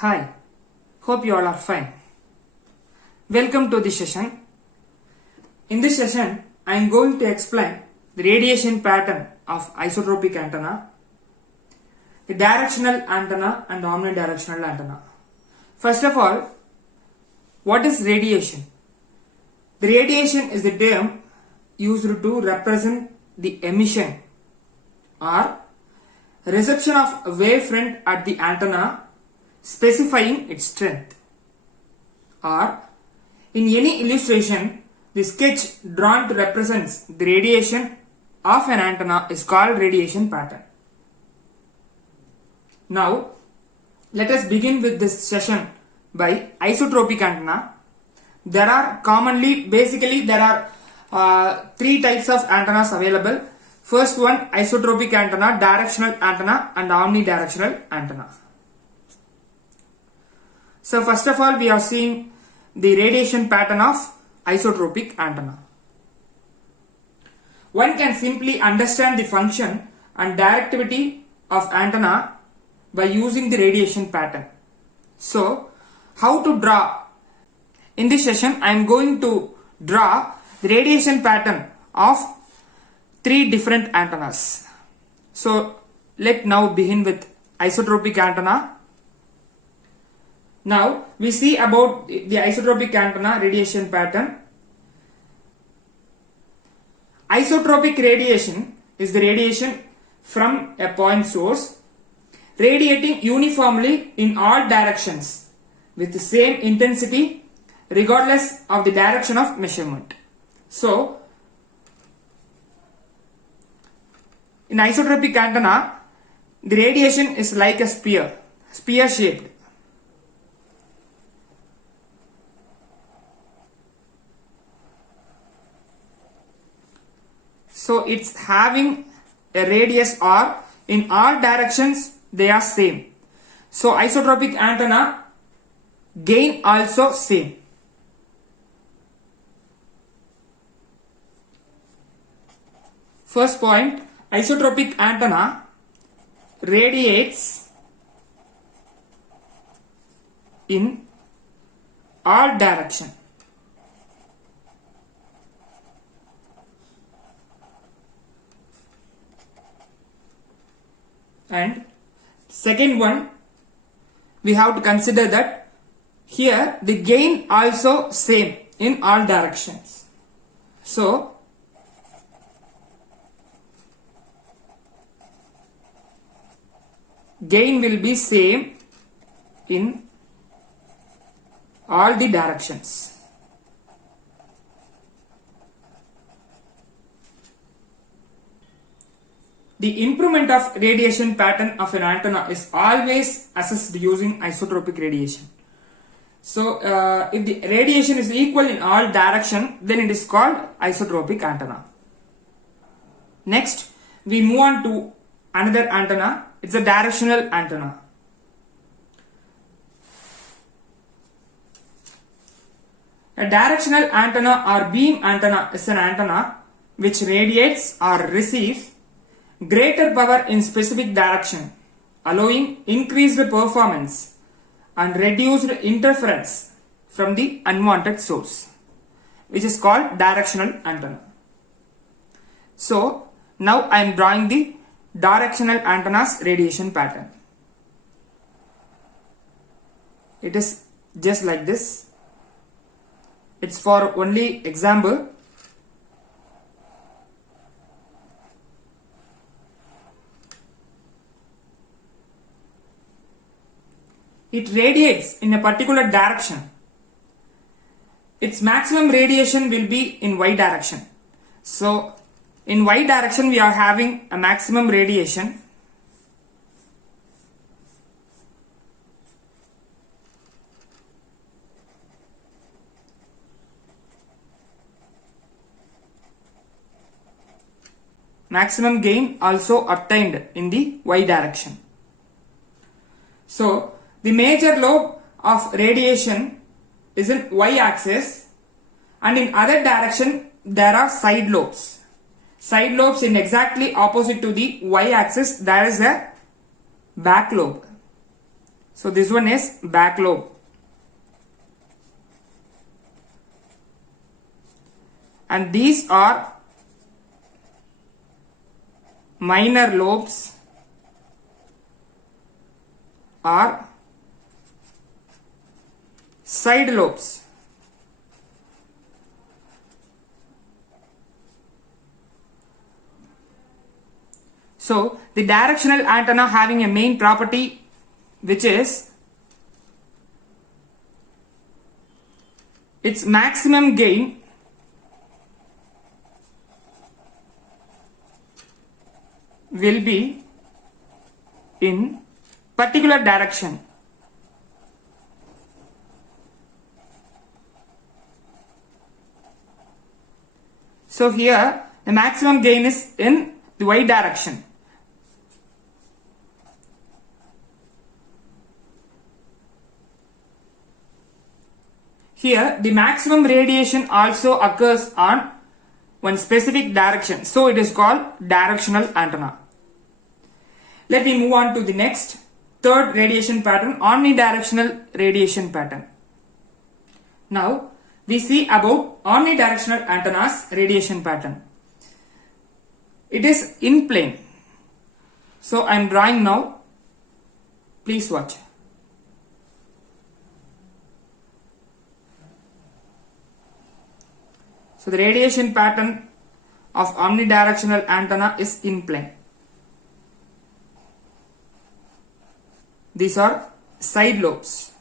Hi, hope you all are fine. Welcome to this session. In this session, I am going to explain the radiation pattern of isotropic antenna, the directional antenna and omnidirectional antenna. First of all, what is radiation? The radiation is the term used to represent the emission or reception of a wavefront at the antenna, specifying its strength. Or in any illustration, the sketch drawn to represent the radiation of an antenna is called radiation pattern. Now, let us begin with this session by isotropic antenna. There are three types of antennas available. First one, isotropic antenna, directional antenna and omnidirectional antenna. So first of all, we are seeing the radiation pattern of isotropic antenna. One can simply understand the function and directivity of antenna by using the radiation pattern. So, how to draw? In this session, I am going to draw the radiation pattern of three different antennas. So, let now begin with isotropic antenna. Now, we see about the isotropic antenna radiation pattern. Isotropic radiation is the radiation from a point source radiating uniformly in all directions with the same intensity regardless of the direction of measurement. So, in isotropic antenna, the radiation is like a spear shaped. So it's having a radius R. In all directions they are same. So isotropic antenna gain also same. First point, isotropic antenna radiates in all direction. And second one, we have to consider that here the gain also same in all directions. So, gain will be same in all the directions. The improvement of radiation pattern of an antenna is always assessed using isotropic radiation. So, if the radiation is equal in all direction, then it is called isotropic antenna. Next, we move on to another antenna. It's a directional antenna. A directional antenna or beam antenna is an antenna which radiates or receives greater power in specific direction, allowing increased performance and reduced interference from the unwanted source, which is called directional antenna. So, now I am drawing the directional antenna's radiation pattern. It is just like this. It's for only example. It radiates in a particular direction. Its maximum radiation will be in y direction. So, in y direction we are having a maximum radiation. Maximum gain also attained in the y direction. So, the major lobe of radiation is in y-axis, and in other direction there are side lobes. Side lobes in exactly opposite to the y-axis, there is a back lobe. So this one is back lobe. And these are minor lobes or side lobes. So the directional antenna having a main property which is its maximum gain will be in particular direction. So here the maximum gain is in the y direction. Here the maximum radiation also occurs on one specific direction. So it is called directional antenna. Let me move on to the next, third radiation pattern, omnidirectional radiation pattern. Now we see about omnidirectional antennas radiation pattern. It is in plane. So I am drawing now. Please watch. So the radiation pattern of omnidirectional antenna is in plane. These are side lobes.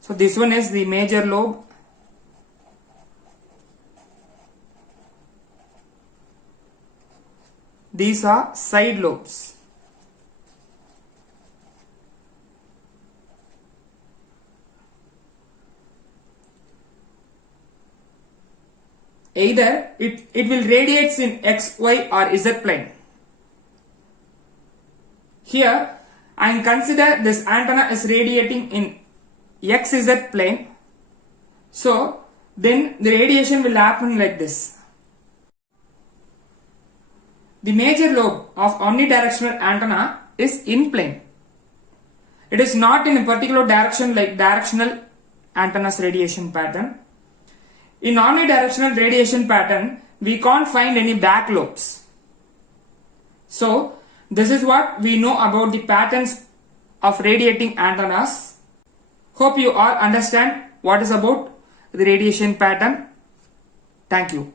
So this one is the major lobe. These are side lobes. Either it will radiate in X, Y or Z plane. Here I can consider this antenna is radiating in XZ plane. So then the radiation will happen like this. The major lobe of omnidirectional antenna is in plane. It is not in a particular direction like directional antenna's radiation pattern. In omnidirectional radiation pattern, we can't find any back lobes. So this is what we know about the patterns of radiating antennas. Hope you all understand what is about the radiation pattern. Thank you.